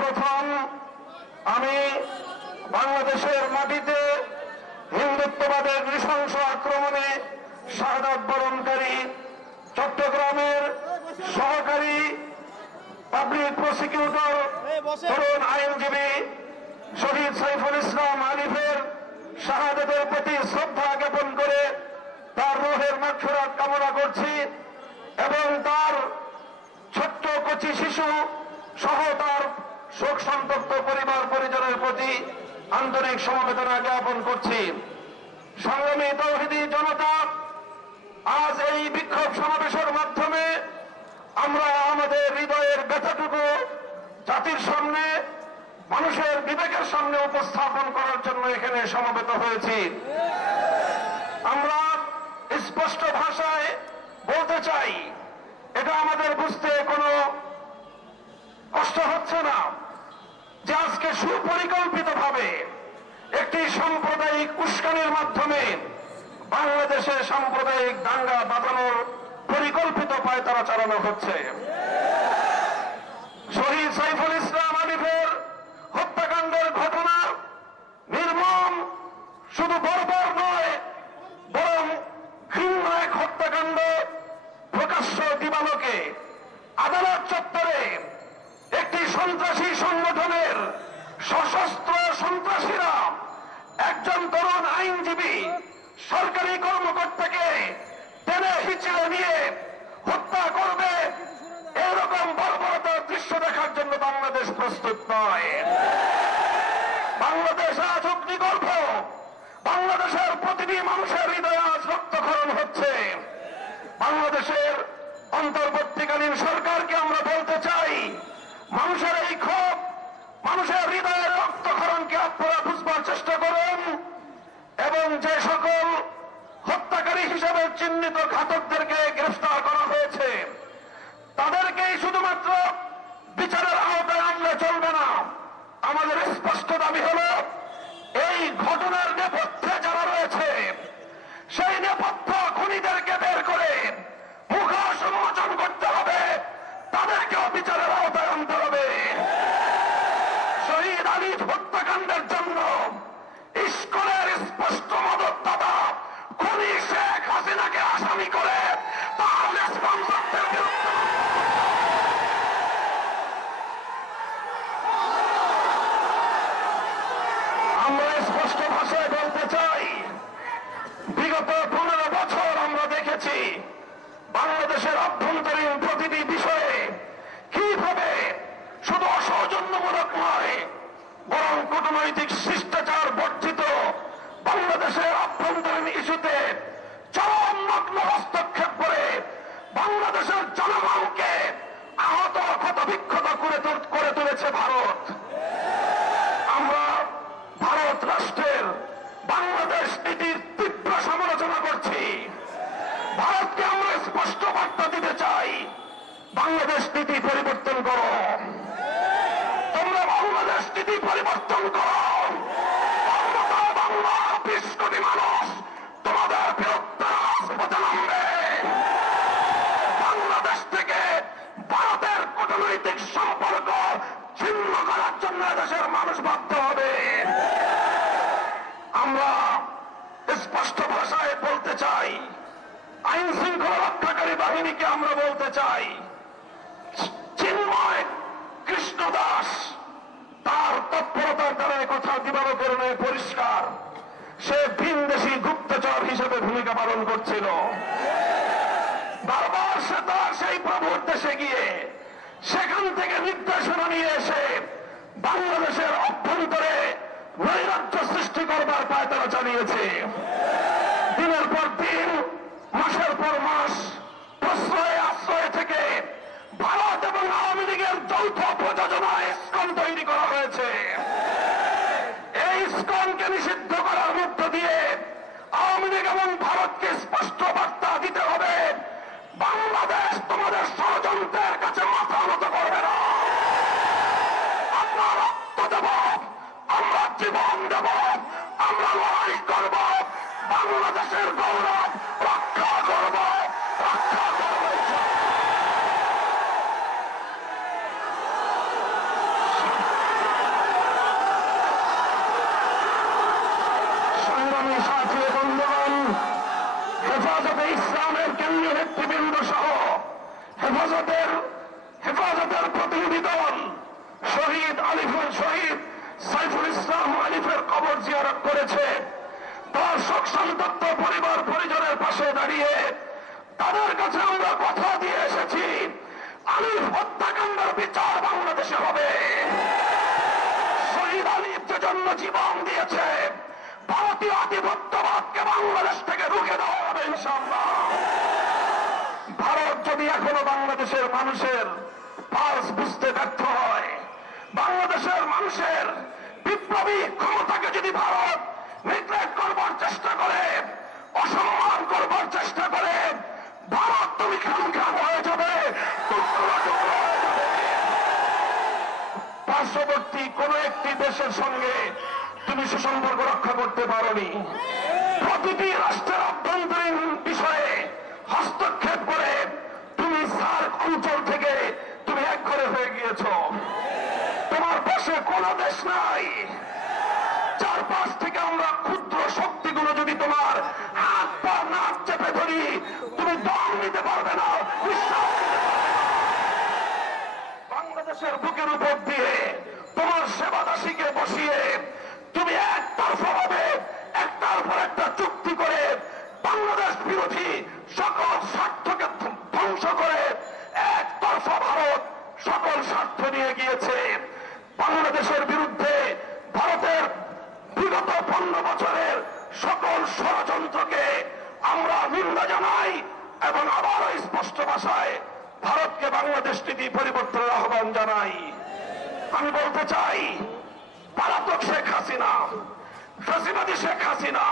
প্রথম আমি বাংলাদেশের মাটিতে হিন্দুত্ববাদের নৃশংস আক্রমণে শাহাদাত বরণকারী চট্টগ্রামের সহকারী পাবলিক প্রসিকিউটর তরুণ আইনজীবী শহীদ সাইফুল ইসলাম আলিফের শাহাদাতের প্রতি শ্রদ্ধা জ্ঞাপন করে তার রূহের মাগফিরাত কামনা করছি এবং তার ছোট্ট কচি শিশু সহ তার শোক সন্তপ্ত পরিবার পরিজনের প্রতি আন্তরিক সমবেদনা জ্ঞাপন করছি। সংগ্রামী তৌহিদি জনতা, আজ এই বিক্ষোভ সমাবেশের মাধ্যমে আমরা আমাদের হৃদয়ের ব্যথাটুকু জাতির সামনে, মানুষের বিবেকের সামনে উপস্থাপন করার জন্য এখানে সমবেত হয়েছি। আমরা স্পষ্ট ভাষায় বলতে চাই, এটা আমাদের বুঝতে কোনো কষ্ট হচ্ছে না যে আজকে সুপরিকল্পিতভাবে একটি সাম্প্রদায়িক উস্কানির মাধ্যমে বাংলাদেশে সাম্প্রদায়িক দাঙ্গা বাঁধানোর পরিকল্পিত পায়তারা চালানো হচ্ছে। শহীদ সাইফুল ইসলাম আলিফের হত্যাকাণ্ডের ঘটনা নির্মম, শুধু বর্বর নয় বরং ঘৃণ্য এক হত্যাকাণ্ড। প্রকাশ্য দিবালোকে আদালত চত্বরে একটি সন্ত্রাসী সংগঠনের সশস্ত্র সন্ত্রাসীরা একজন তরুণ আইনজীবী সরকারি কর্মকর্তাকে টেনে হিচড়ে নিয়ে হত্যা করবে, এরকম বর্বরতার দৃশ্য দেখার জন্য বাংলাদেশ প্রস্তুত নয়। বাংলাদেশ আজ অগ্নিগর্ভ, বাংলাদেশের প্রতিটি মানুষের হৃদয়ে আজ রক্তক্ষরণ হচ্ছে। বাংলাদেশের অন্তর্বর্তীকালীন সরকারকে আমরা বলতে চাই, মানুষের এই ক্ষোভ, মানুষের হৃদয়ের রক্তক্ষরণকে আপনারা বুঝবার চেষ্টা করুন এবং যে সকল হত্যাকারী হিসেবে চিহ্নিত ঘাতকদেরকে গ্রেফতার করা হয়েছে তাদেরকেই শুধুমাত্র বিচারের আওতায় আনলে চলবে না। আমাদের স্পষ্ট দাবি হল, এই ঘটনার নেপথ্যে যারা রয়েছে সেই নেপথ্য খুনিদেরকে বের করে মুখোশ উন্মোচন করতে হবে, তাদেরকেও বিচারের আওতায় আনতে হবে। শহীদ আলিফ হত্যাকাণ্ডের জন্য ইস্কনের স্পষ্ট মদতদাতা খুনি শেখ হাসিনাকে আসামি করে তার রেসপন্সিবিলিটির বিরুদ্ধে আমরা স্পষ্ট ভাষায় বলতে চাই, বিগত 15 বছর আমরা দেখেছি বাংলাদেশের অভ্যন্তরীণ প্রতিটি বিষয়ে কিভাবে শুধু অসৌজন্যমূলক নয় বরং কূটনৈতিক শিষ্টাচার বর্জিত বাংলাদেশের অভ্যন্তরীণ ইস্যুতে চরম নগ্ন হস্তক্ষেপ করে বাংলাদেশের জনগণকে আহত ক্ষতবিক্ষত করে তুলেছে ভারত। আমরা ভারত রাষ্ট্রের বাংলাদেশ নীতির তীব্র সমালোচনা করছি। ভারতকে আমরা স্পষ্ট বার্তা দিতে চাই, বাংলাদেশ নীতি পরিবর্তন করো, তোমরা বাংলাদেশ নীতি পরিবর্তন করো। বাংলার 20 কোটি মানুষ তোমাদের বিরুদ্ধে রাজপথে নামবে। বাংলাদেশ থেকে ভারতের কূটনৈতিক সম্পর্ক ছিন্ন করার জন্য দেশের মানুষ বাধ্য হবে। আমরা স্পষ্ট ভাষায় বলতে চাই, আইন শৃঙ্খলা রক্ষাকারী বাহিনীকে আমরা বলতে চাই, চিন্ময় কৃষ্ণ দাস তার তৎপরতার দ্বারা কথা দিবালোকের পরিষ্কার, সে ভিনদেশী গুপ্তচর হিসেবে ভূমিকা পালন করছিল। বারবার সে তার সেই প্রভুর দেশে গিয়ে সেখান থেকে নির্দেশনা নিয়ে এসে বাংলাদেশের অভ্যন্তরে নৈরাজ্য সৃষ্টি করবার পায়তারা চালিয়েছে। দিনের পর দিন, মাসের পর মাস প্রশ্রয় আশ্রয় থেকে ভারত এবং আওয়ামী লীগের যৌথ প্রযোজনায় ইস্কন তৈরি করা হয়েছে। এই ইস্কনকে নিষিদ্ধ করার মধ্য দিয়ে আওয়ামী লীগ এবং ভারতকে স্পষ্ট বার্তা দিতে হবে, বাংলাদেশ তোমাদের ষড়যন্ত্রের কাছে মাথা নত করবে না। আমরা রক্ত দেব, আমরা জীবন দেব, আমরা লড়াই করব, বাংলাদেশের গৌরব রক্ষা করব, রক্ষা করব। শহীদ সাইফুল ইসলাম আলিফের কবর জিয়ারত করেছে, দর্শক সন্তপ্ত পরিবার পরিজনের পাশে দাঁড়িয়ে তাদের কাছে আমরা কথা দিয়ে এসেছি, আলিফ হত্যাকাণ্ডের বিচার বাংলাদেশে হবে। শহীদ আলিফ যে জন্য জীবন দিয়েছে, ভারতীয় আধিপত্যবাদকে বাংলাদেশ থেকে রুখে দেওয়া হবে ইনশাআল্লাহ। ভারত যদি এখনো বাংলাদেশের মানুষের পালস বুঝতে ব্যর্থ হয়, বাংলাদেশের মানুষের বিপ্লবী ক্ষমতাকে যদি ভারত নেগলেক্ট করবার চেষ্টা করে, অসম্মান করবার চেষ্টা করে, ভারত তুমি খামখাম হয়ে যাবে, পার্শ্ববর্তী কোন একটি দেশের সঙ্গে তুমি সুসম্পর্ক রক্ষা করতে পারোনি। প্রতিটি রাষ্ট্রের অভ্যন্তরীণ বিষয়ে হস্তক্ষেপ করে তুমি সার্ক অঞ্চল থেকে তুমি একঘরে হয়ে গিয়েছ। তোমার পাশে কোন দেশ নাই। চারপাশ থেকে আমরা ক্ষুদ্র শক্তিগুলো যদি তোমার হাত পা নাক চেপে ধরি, তুমি দম নিতে পারবে না, বিশ্বাস নিতে পারবে না। বাংলাদেশের বুকের উপর দিয়ে তোমার সেবাদাসীকে বসিয়ে তুমি একতরফা ভাবে একটার পর একটা চুক্তি করে বাংলাদেশ বিরোধী সকল স্বার্থকে ধ্বংস করে একতরফা ভারত সকল স্বার্থ নিয়ে গিয়েছে। বাংলাদেশের বিরুদ্ধে ভারতের বিগত 15 বছরের সকল ষড়যন্ত্রকে আমরা নিন্দা জানাই এবং আবারও স্পষ্ট ভাষায় ভারতকে বাংলাদেশ নীতি পরিবর্তনের আহ্বান জানাই। আমি বলতে চাই, পলাতক শেখ হাসিনা, ফ্যাসিবাদী শেখ হাসিনা,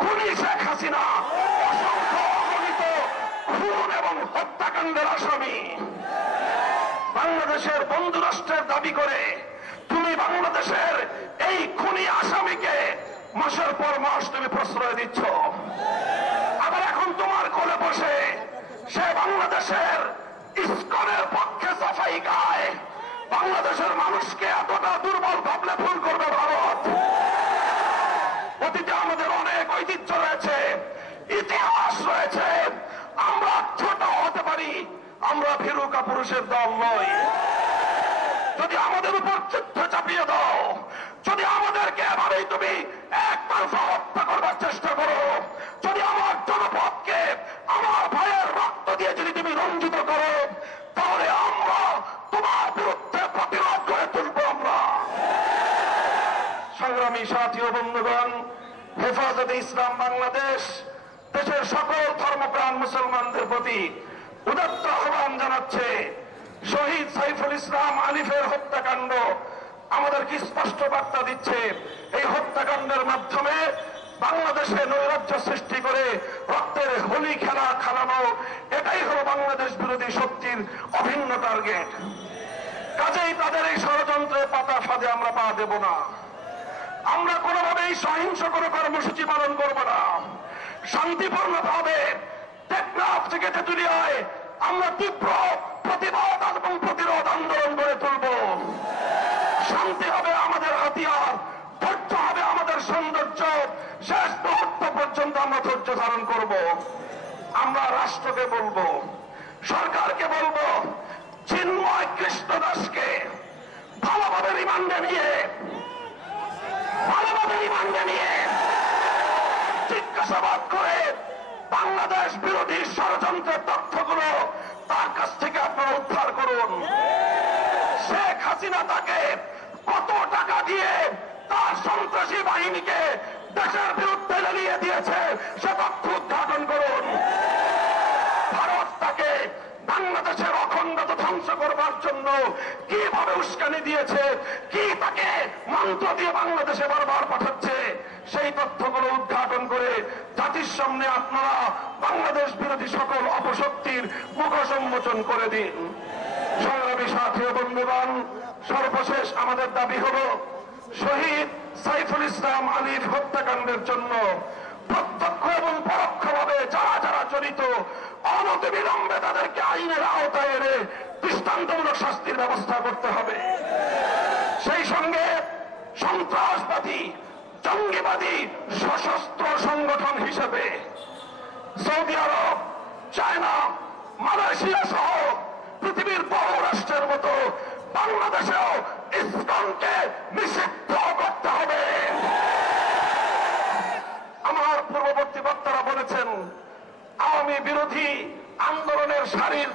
খুনি শেখ হাসিনা অসংখ্য অগণিত খুন এবং হত্যাকাণ্ডের আসামি। বাংলাদেশের বন্ধু রাষ্ট্রের দাবি করে তুমি বাংলাদেশের এই খুনি আসামিকে মাসের পর মাস তুমি প্রশ্রয় দিচ্ছ। আবার এখন তোমার কোলে বসে সে বাংলাদেশের ইসকনের পক্ষে সাফাই গায়। বাংলাদেশের মানুষকে এতটা দুর্বল ভাবলে ভুল করবে ভারত। অতীতে আমাদের অনেক ঐতিহ্য রয়েছে, ইতিহাস রয়েছে। আমরা ছোট হতে পারি, আমরা ভীরু কাপুরুষের দল নই। যদি আমাদের উপর যুদ্ধ চাপিয়ে দাও, যদি আমাদেরকে এভাবেই তুমি একতরফা হত্যা করবার চেষ্টা করো, যদি আমার জনপদকে আমার ভাইয়ের রক্ত দিয়ে যদি তুমি রঞ্জিত করো, তাহলে আমরা তোমার বিরুদ্ধে প্রতিরোধ করে তুলব। আমরা সংগ্রামী সাথী ও বন্ধুগণ, হেফাজতে ইসলাম বাংলাদেশ দেশের সকল ধর্মপ্রাণ মুসলমানদের প্রতি উদাত্ত আহ্বান জানাচ্ছে। শহীদ সাইফুল ইসলাম আলিফের হত্যাকাণ্ড আমাদেরকে স্পষ্ট বার্তা দিচ্ছে, এই হত্যাকাণ্ডের মাধ্যমে বাংলাদেশে নৈরাজ্য সৃষ্টি করে রক্তের হোলি খেলা খেলানো, এটাই হলো বাংলাদেশ বিরোধী শক্তির অভিন্ন টার্গেট। কাজেই তাদের এই ষড়যন্ত্রের পাতা ফাঁদে আমরা পা দেব না। আমরা কোনোভাবেই সহিংস কোনো কর্মসূচি পালন করব না। শান্তিপূর্ণ ভাবে টেকনাফ থেকে তেঁতুলিয়ায় আমরা তীব্র প্রতিবাদ এবং প্রতিরোধ আন্দোলন গড়ে তুলব। শান্তি হবে আমাদের হাতিয়ার, ধৈর্য হবে আমাদের সৌন্দর্য। শেষ মুহূর্ত পর্যন্ত আমরা ধৈর্য ধারণ করব। আমরা রাষ্ট্রকে বলবো, সরকারকে বলবো, চিন্ময় কৃষ্ণ দাসকে ভালোভাবে রিমান্ডে নিয়ে জিজ্ঞাসাবাদ করে বাংলাদেশ বিরোধী ষড়যন্ত্রের তথ্যগুলো তার কাছ থেকে আপনারা উদ্ধার করুন। শেখ হাসিনা তাকে কত টাকা দিয়ে তার সন্ত্রাসী বাহিনীকে দেশের বিরুদ্ধে লেলিয়ে দিয়েছে সে তথ্য উদ্ঘাটন করুন। ভারত তাকে বাংলাদেশের অখণ্ডতা ধ্বংস করবার জন্য কিভাবে উস্কানি দিয়েছে, কি তাকে মন্ত্র দিয়ে বাংলাদেশে বারবার পাঠাচ্ছে, সেই তথ্যগুলো উদ্ঘাটন করে জাতির সামনে আপনারা বাংলাদেশ বিরোধী সকল অপশক্তির মুখ সম্মোচন করে দিন। সংগ্রামী সাথী ও বন্ধুগণ, সর্বশেষ আমাদের দাবি হল শহীদ সাইফুল ইসলাম আলিফ হত্যাকাণ্ডের জন্য প্রত্যক্ষ এবং পরোক্ষভাবে যারা যারা জড়িত অনতিবিলম্বে তাদেরকে আইনের আওতায় এনে দৃষ্টান্তমূলক শাস্তির ব্যবস্থা করতে হবে। সেই সঙ্গে সন্ত্রাসবাদী জঙ্গিবাদী সশস্ত্র সংগঠন হিসেবে সৌদি আরব, চায়না, মালয়েশিয়া সহ পৃথিবীর বড় রাষ্ট্রের মতো বাংলাদেশেও ইসকনকে নিষিদ্ধ করতে হবে। আমার পূর্ববর্তী বক্তারা বলেছেন, আওয়ামী বিরোধী আন্দোলনের সারির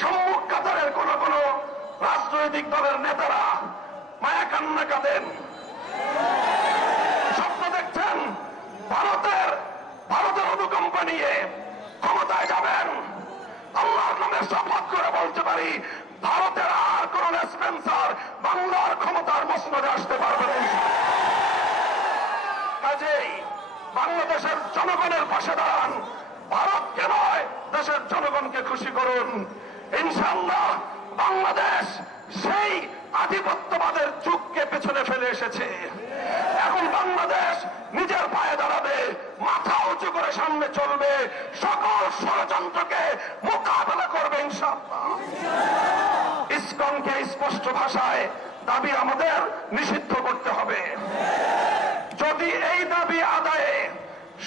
সম্মুখ কাতারের কোন কোন রাজনৈতিক দলের নেতারা মায়া কান্না কাঁদেন, স্বপ্ন দেখছেন ভারতের অনুকম্পা নিয়ে ক্ষমতায় যাবেন। আল্লাহর নামে শপথ করে বলতে পারি, ভারতের আর কোন স্পেন্সার বাংলার ক্ষমতার মসনদে আসতে পারবে না। কাজেই বাংলাদেশের জনগণের পাশে দাঁড়ান, ভারতকে নয় দেশের জনগণকে খুশি করুন। ইনশাআল্লাহ বাংলাদেশ সেই আধিপত্যবাদের যুগকে পেছনে ফেলে এসেছে। এখন বাংলাদেশ নিজের পায়ে দাঁড়াবে, মাথা উঁচু করে সামনে চলবে, সকল ষড়যন্ত্রকে মোকাবেলা করবে ইনশাআল্লাহ। ইসকনকে স্পষ্ট ভাষায় দাবি আমাদের নিষিদ্ধ করতে হবে। যদি এই দাবি আদায়ে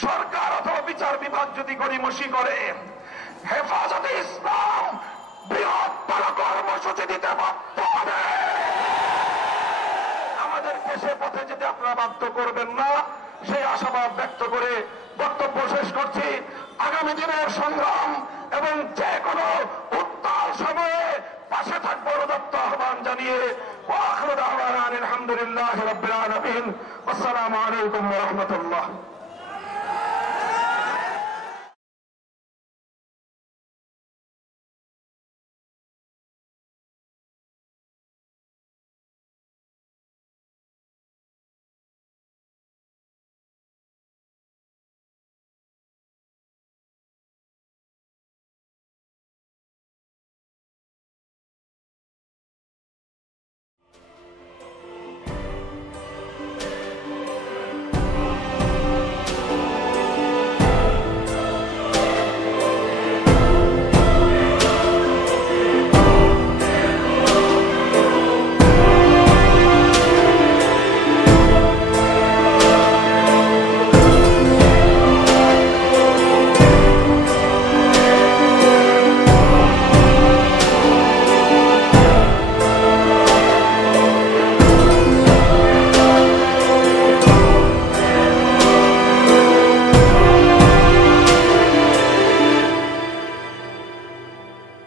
সরকার অথবা বিচার বিভাগ যদি গড়িমসি করে, হেফাজতে ইসলাম বৃহত্তর কর্মসূচি দিতে বাধ্য হবে। আমাদেরকে সে পথে যেতে আপনারা বাধ্য করবেন না, সেই আশাবাদ ব্যক্ত করে বক্তব্য শেষ করছি। আগামী দিনের সংগ্রাম এবং যে কোনো উত্তাল সময়ে পাশে থাকবো উদাত্ত আহ্বান জানিয়ে আলহামদুলিল্লাহ রাব্বিল আলামিন। আসসালামু আলাইকুম ওয়া রাহমাতুল্লাহ।